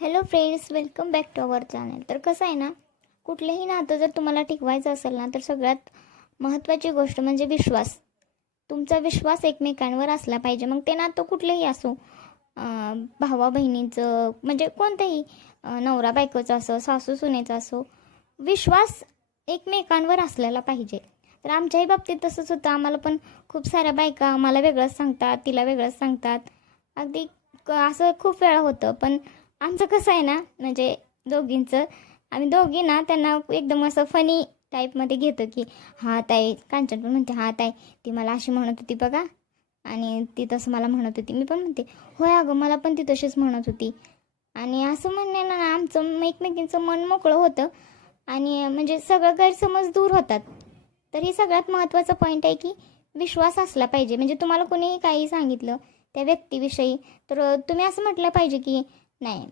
Hello friends, welcome back to our channel. तर कसं आहे ना, कुठलंही नातं जर तुम्हाला टिकवायचं असेल ना, तर सगळ्यात महत्त्वाची गोष्ट म्हणजे विश्वास. तुमचा विश्वास एकमेकांवर असला पाहिजे. मग ते नातं कुठलंही असो, भावा बहिणीचं म्हणजे कोणतंही, नवरा बायकोचं असो, सासू सुनेचं असो, विश्वास एकमेकांवर असलेला पाहिजे. तर आमच्याही बाबतीत तसंच होतं. आम्हाला पण खूप साऱ्या बायका आम्हाला वेगळंच सांगतात, तिला वेगळंच सांगतात. अगदी असं खूप वेळा होतं. पण आमचं कसं आहे ना, म्हणजे दोघींचं, आम्ही दोघी ना त्यांना एकदम असं फनी टाईपमध्ये घेतो की हा ताई, कांचन पण म्हणते हा ताई, ती मला अशी म्हणत होती बघा, आणि ती तसं मला म्हणत होती. मी पण म्हणते होय अगं, मला पण ती तशीच म्हणत होती. आणि असं म्हणण्यानं ना आमचं एकमेकींचं मन मोकळं होतं आणि म्हणजे सगळं गैरसमज दूर होतात. तर ही सगळ्यात महत्त्वाचं पॉईंट आहे की विश्वास असला पाहिजे. म्हणजे तुम्हाला कोणीही काही सांगितलं त्या व्यक्तीविषयी, तर तुम्ही असं म्हटलं पाहिजे की नाही,